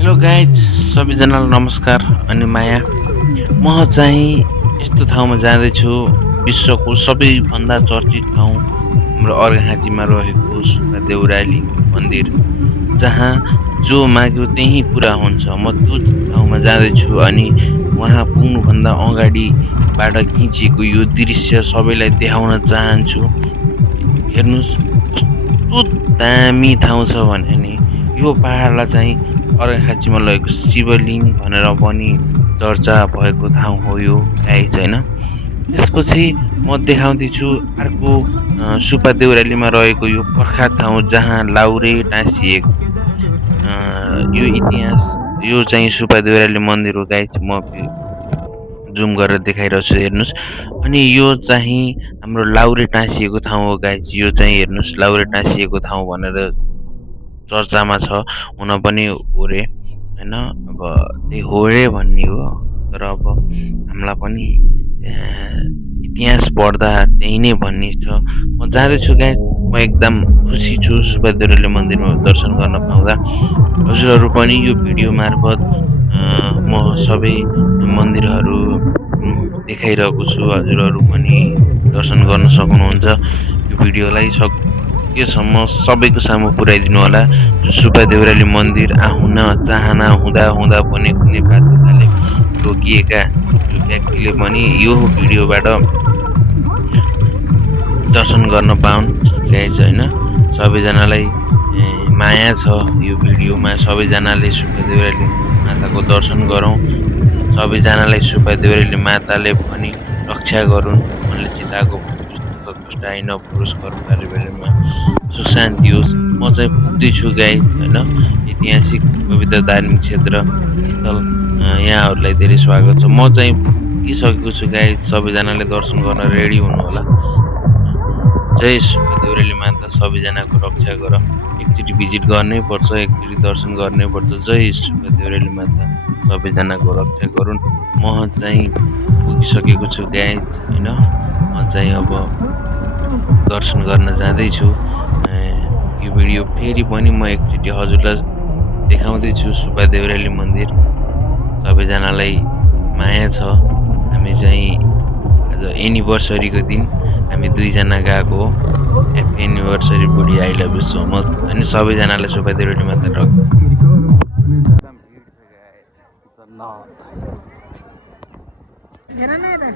Hello guys सबैजनालाई नमस्कार अनि माया। म चाहिँ यस्तो ठाउँमा जाँदैछु, विश्वको सबैभन्दा चर्चित ठाउँ हाम्रो अर्घाखाँचीमा रहेको सुब्बा देउराली मन्दिर, जहाँ जो माग्यो त्यही पुरा हुन्छ। म त्यो ठाउँमा जाँदैछु अनि वहाँ पुग्नुभन्दा अगाडिबाट खिचेको यो दृश्य सबैलाई देखाउन चाहन्छु। हेर्नुहोस् कस्तो दामी ठाउँ छ भने नि यो पहाडलाई चाहिँ अर्घाखाँचीमा रहेको शिवलिङ्ग भनेर पनि चर्चा भएको ठाउँ हो यो गाइज होइन। त्यसपछि म देखाउँदैछु अर्को सुब्बा देउरालीमा रहेको यो प्रख्यात ठाउँ जहाँ लाउरे टाँसिएको यो इतिहास यो चाहिँ सुब्बा देउराली मन्दिर हो गाइज। म जुम गरेर देखाइरहेको छु हेर्नुहोस्। अनि यो चाहिँ हाम्रो लाउरे टाँसिएको ठाउँ हो गाइज। यो चाहिँ हेर्नुहोस् लाउरे टाँसिएको ठाउँ भनेर चर्चामा छ, हुन पनि हो रे होइन। अब त्यही हो रे भन्ने हो, तर अब हामीलाई पनि इतिहास पढ्दा त्यही नै भन्ने छ। म जाँदैछु गाइज, म एकदम खुसी छु सुब्बा देउराली मन्दिरमा दर्शन गर्न पाउँदा। हजुरहरू पनि यो भिडियो मार्फत म सबै मन्दिरहरू देखाइरहेको छु, हजुरहरू पनि दर्शन गर्न सक्नुहुन्छ। यो भिडियोलाई सकेसम्म सबैको सामु पुर्याइदिनु होला। जो सुब्बा देउराली मन्दिर आउन चाहना हुँदा हुँदा पनि कुनै बाध्यताले रोकिएका व्यक्तिले पनि यो भिडियोबाट दर्शन गर्न पाउन् गाइज होइन। सबैजनालाई माया छ यो भिडियोमा, सबैजनाले सुब्बा देउराली माताको दर्शन गरौँ। सबैजनालाई सुब्बा देउराली माताले पनि रक्षा गरून्, मनले चिताएको दुःख कष्ट आइ नपरोस्, घर परिवारमा सुख शान्ति होस्। म चाहिँ पुग्दैछु गाइज होइन। ऐतिहासिक पवित्र धार्मिक क्षेत्र स्थल यहाँहरूलाई धेरै स्वागत छ। म चाहिँ पुगिसकेको छु गाइज, सबैजनाले दर्शन गर्न रेडी हुनु होला। जय सुब्बा देउराली माता, सबैजनाको रक्षा गर। एकचोटि भिजिट गर्नै पर्छ, एकचोटि दर्शन गर्नै पर्छ। जय सुब्बा देउराली माता, सबैजनाको रक्षा गरून्। म चाहिँ पुगिसकेको छु गाइज होइन। म चाहिँ अब दर्शन गर्न जाँदैछु। यो भिडियो फेरि पनि म एकचोटि हजुरलाई देखाउँदैछु सुब्बा देउराली मन्दिर। सबैजनालाई माया छ। हामी चाहिँ आज एनिभर्सरीको दिन हामी दुईजना गएको हो। ह्याप्पी एनिभर्सरी बुढी, I love you so much अनि सबैजनालाई सुब्बा देउराली माता एकदम भिड छ गाइस। हेर न यता